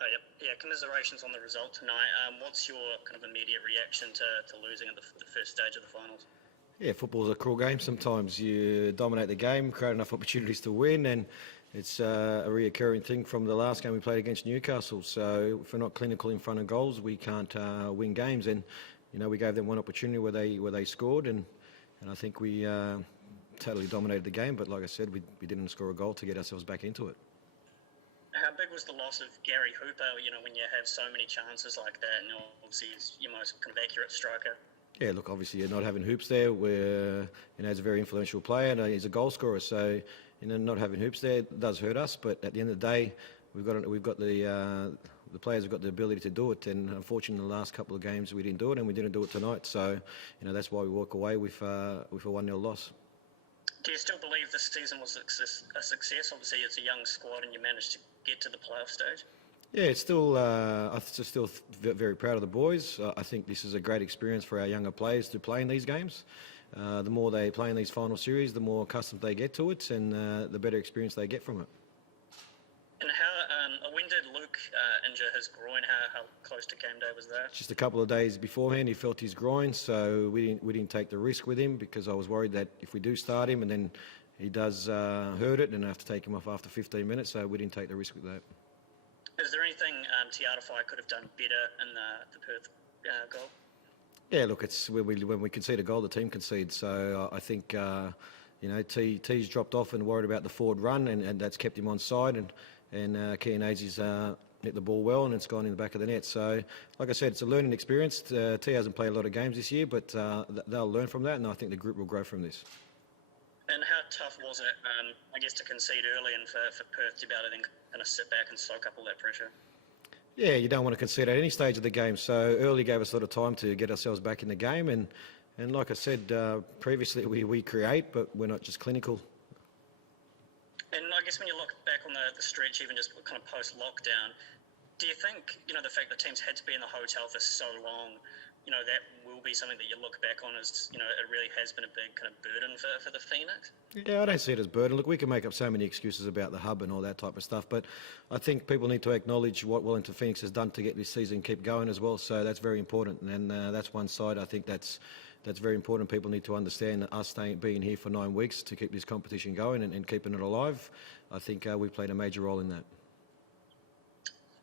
Oh, yeah, commiserations on the result tonight. What's your kind of immediate reaction to losing at the first stage of the finals? Yeah, football's a cruel game. Sometimes you dominate the game, create enough opportunities to win, and it's a reoccurring thing from the last game we played against Newcastle. So if we're not clinical in front of goals, we can't win games. And we gave them one opportunity where they scored, and I think we totally dominated the game. But like I said, we didn't score a goal to get ourselves back into it. How big was the loss of Gary Hooper, when you have so many chances like that, and obviously he's your most kind of accurate striker? Yeah, look, obviously you're not having Hoops there, where he's a very influential player and he's a goal scorer. So not having Hoops there does hurt us. But at the end of the day, we've got the players have got the ability to do it. And unfortunately, the last couple of games we didn't do it, and we didn't do it tonight. So that's why we walk away with a 1-0 loss. Do you still believe this season was a success? Obviously, it's a young squad, and you managed to get to the playoff stage. Yeah, it's still. I'm still very proud of the boys. I think this is a great experience for our younger players to play in these games. The more they play in these final series, the more accustomed they get to it, and the better experience they get from it. And when did Luke injure his groin? How close to game day was that? Just a couple of days beforehand, he felt his groin, so we didn't take the risk with him, because I was worried that if we do start him and then he does hurt it, and I have to take him off after 15 minutes, so we didn't take the risk with that. Is there anything Tiarafai could have done better in the Perth goal? Yeah, look, it's when we concede a goal, the team concedes. So I think T's dropped off and worried about the forward run, and that's kept him on side, and Keanezi's hit the ball well, and it's gone in the back of the net. So, like I said, it's a learning experience. T hasn't played a lot of games this year, but they'll learn from that, and I think the group will grow from this. And how tough was it, to concede early and for Perth to be able to then kind of sit back and soak up all that pressure? Yeah, you don't want to concede at any stage of the game. So early gave us a lot of time to get ourselves back in the game. And like I said previously, we create, but we're not just clinical. And I guess when you look back on the stretch, even just kind of post-lockdown, do you think, the fact that teams had to be in the hotel for so long, that will be something that you look back on as, it really has been a big kind of burden for the Phoenix? Yeah, I don't see it as burden. Look, we can make up so many excuses about the hub and all that type of stuff, but I think people need to acknowledge what Wellington Phoenix has done to get this season keep going as well, so that's very important, and that's one side. I think that's very important. People need to understand that us being here for 9 weeks to keep this competition going and keeping it alive, I think we've played a major role in that.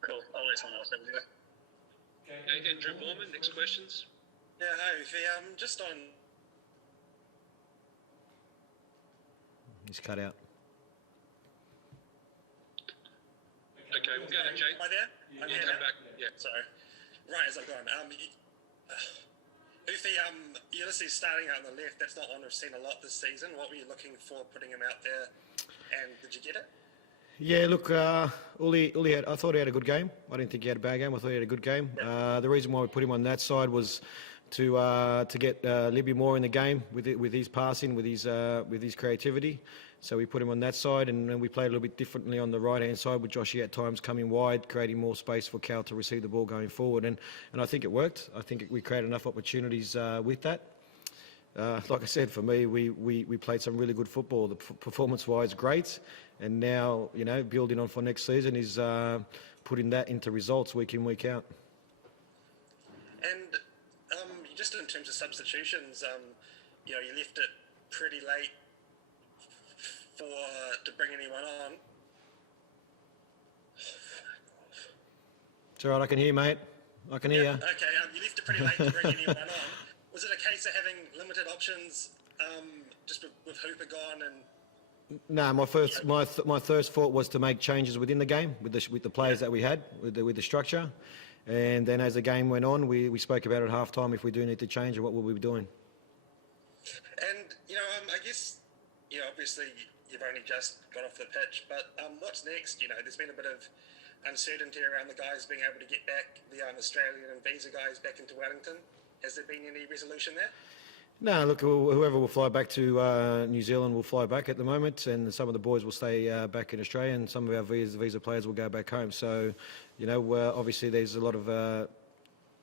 Cool. I'll let someone else have it. Okay, Andrew Borman, next questions. Yeah, hi. Just on... He's cut out. Okay, we'll go to Jake. Am I there? I'm here now. Back. Yeah. Sorry. Right, as I've gone. Ufi, you're obviously starting out on the left. That's not one we've seen a lot this season. What were you looking for putting him out there, and did you get it? Yeah, look, Ollie I thought he had a good game. I didn't think he had a bad game. I thought he had a good game. The reason why we put him on that side was to get Libby more in the game with his passing, with his creativity. So we put him on that side, and we played a little bit differently on the right-hand side, with Joshy at times coming wide, creating more space for Cal to receive the ball going forward. And I think it worked. I think we created enough opportunities with that. Like I said, for me, we played some really good football. The performance-wise, great. And now, building on for next season is putting that into results week in, week out. And just in terms of substitutions, you left it pretty late to bring anyone on. It's all right, I can hear you, mate. I can hear you. Okay, you left it pretty late to bring anyone on. Was it a case of having limited options, just with Hooper gone and? No, my first thought was to make changes within the game with the players that we had, with the structure, and then as the game went on, we spoke about it at half time if we do need to change, and what will we be doing. And I guess obviously you've only just got off the pitch, but what's next? There's been a bit of uncertainty around the guys being able to get back, the Australian and visa guys back into Wellington. Has there been any resolution there? No, look, whoever will fly back to New Zealand will fly back at the moment, and some of the boys will stay back in Australia, and some of our visa players will go back home. So, obviously there's a lot of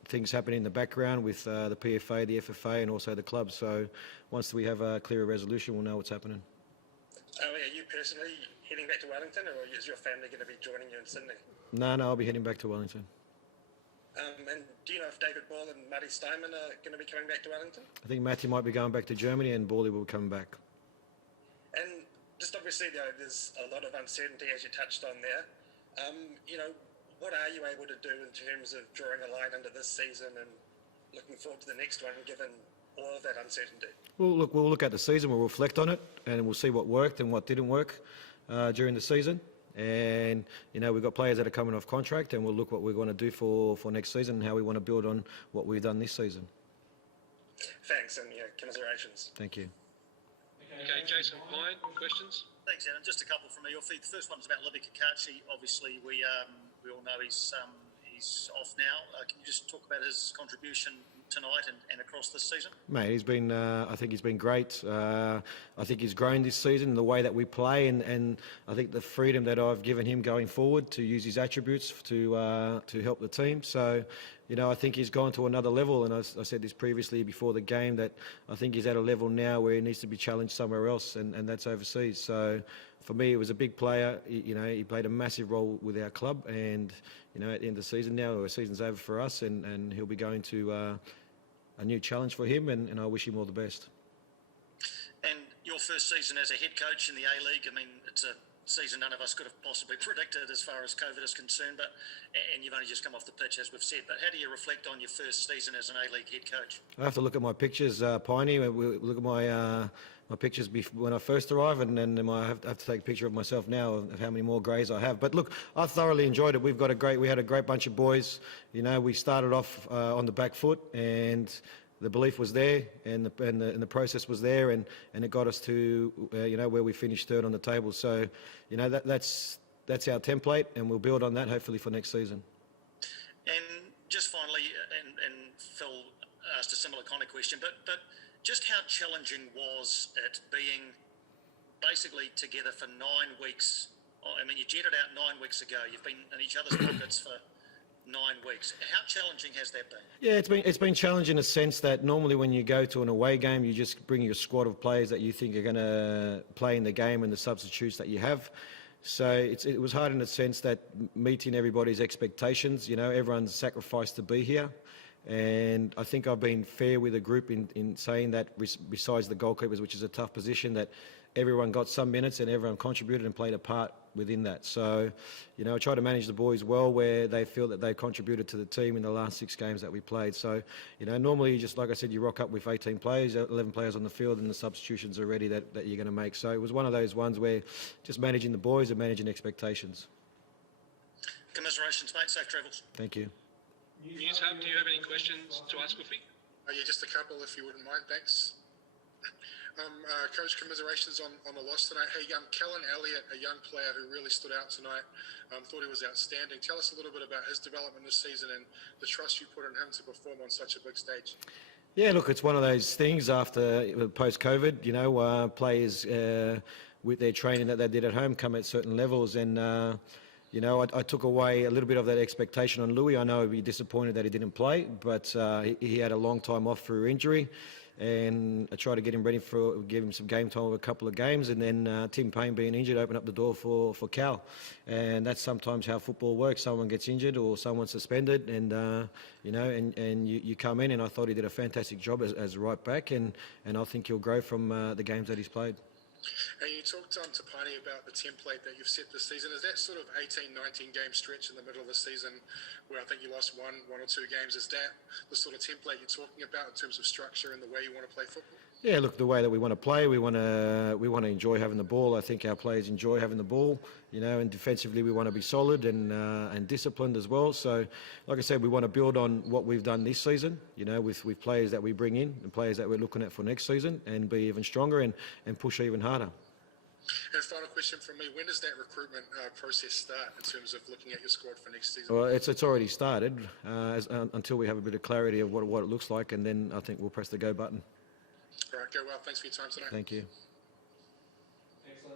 things happening in the background with the PFA, the FFA, and also the club. So once we have a clearer resolution, we'll know what's happening. Oh yeah, you personally, heading back to Wellington, or is your family going to be joining you in Sydney? No, I'll be heading back to Wellington. And do you know if David Ball and Marty Steinman are going to be coming back to Wellington? I think Matty might be going back to Germany and Bally will come back. And just obviously, there's a lot of uncertainty, as you touched on there. What are you able to do in terms of drawing a line under this season and looking forward to the next one, given all of that uncertainty? We'll look at the season, we'll reflect on it, and we'll see what worked and what didn't work during the season. And, we've got players that are coming off contract, and we'll look what we're going to do for next season and how we want to build on what we've done this season. Thanks, and commiserations. Thank you. Okay, Jason Pine, questions? Thanks, Adam. Just a couple from me. The first one is about Libby Kikachi. Obviously, we all know he's off now. Can you just talk about his contribution tonight and across this season? Mate, I think he's been great. I think he's grown this season, the way that we play, and I think the freedom that I've given him going forward to use his attributes to help the team. So, I think he's gone to another level, and I said this previously before the game, that I think he's at a level now where he needs to be challenged somewhere else, and that's overseas. So for me, he was a big player. He played a massive role with our club, and at the end of the season now, the season's over for us, and he'll be going to a new challenge for him, and I wish him all the best. And your first season as a head coach in the A-League, it's a season none of us could have possibly predicted as far as COVID is concerned, and you've only just come off the pitch, as we've said. But how do you reflect on your first season as an A-League head coach? I have to look at my pictures, Piney. Look at my pictures when I first arrived, and then I have to take a picture of myself now of how many more greys I have. But look, I thoroughly enjoyed it. We had a great bunch of boys. We started off on the back foot, and the belief was there, and the process was there, and it got us to where we finished third on the table. So, that's our template, and we'll build on that hopefully for next season. And just finally, and Phil asked a similar kind of question, but just how challenging was it being basically together for 9 weeks? You jetted out 9 weeks ago. You've been in each other's pockets for 9 weeks. How challenging has that been? Yeah, it's been challenging in a sense that normally when you go to an away game, you just bring your squad of players that you think are going to play in the game and the substitutes that you have. So it was hard in the sense that meeting everybody's expectations. Everyone's sacrificed to be here. And I think I've been fair with the group in saying that besides the goalkeepers, which is a tough position, that everyone got some minutes and everyone contributed and played a part within that. So, I try to manage the boys well where they feel that they contributed to the team in the last 6 games that we played. So, normally, just like I said, you rock up with 18 players, 11 players on the field, and the substitutions are ready that you're going to make. So it was one of those ones where just managing the boys and managing expectations. Commiserations, mate. Safe travels. Thank you. News Hub, do you have any questions to ask Ufuk? Yeah, just a couple, if you wouldn't mind. Thanks. Coach, commiserations on the loss tonight. Hey, Kellen Elliot, a young player who really stood out tonight, thought he was outstanding. Tell us a little bit about his development this season and the trust you put in him to perform on such a big stage. Yeah, look, it's one of those things after post-COVID, players with their training that they did at home come at certain levels, and I took away a little bit of that expectation on Louis. I know he'd be disappointed that he didn't play, but he had a long time off through injury, and I tried to get him ready give him some game time with a couple of games, and then Tim Payne being injured opened up the door for Cal, and that's sometimes how football works. Someone gets injured or someone's suspended, and you come in, and I thought he did a fantastic job as right back, and I think he'll grow from the games that he's played. And you talked to Pani about the template that you've set this season. Is that sort of 18, 19 game stretch in the middle of the season where I think you lost one or 2 games, is that the sort of template you're talking about in terms of structure and the way you want to play football? Yeah, look, the way that we want to play, we want to enjoy having the ball. I think our players enjoy having the ball, and defensively we want to be solid and disciplined as well. So, like I said, we want to build on what we've done this season, with players that we bring in and players that we're looking at for next season, and be even stronger and push even harder. And final question from me, when does that recruitment process start in terms of looking at your squad for next season? Well, it's already started until we have a bit of clarity of what it looks like, and then I think we'll press the go button. All right, go well. Thanks for your time tonight. Thank you.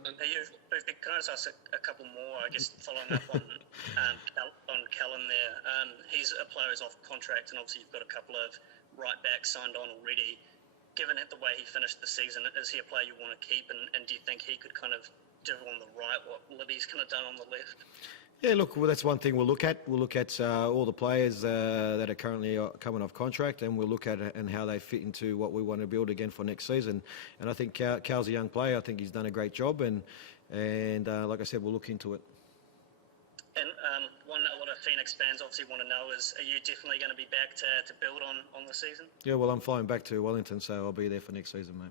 Can I just ask a couple more, I guess, following up on Callan there. He's a player who's off contract, and obviously you've got a couple of right backs signed on already. Given the way he finished the season, is he a player you want to keep, and do you think he could kind of do on the right what Libby's kind of done on the left? Yeah, look, well, that's one thing we'll look at. We'll look at all the players that are currently coming off contract, and we'll look at it and how they fit into what we want to build again for next season. And I think Cal's a young player. I think he's done a great job, and like I said, we'll look into it. And one a lot of Phoenix fans obviously want to know is, are you definitely going to be back to build on the season? Yeah, well, I'm flying back to Wellington, so I'll be there for next season, mate.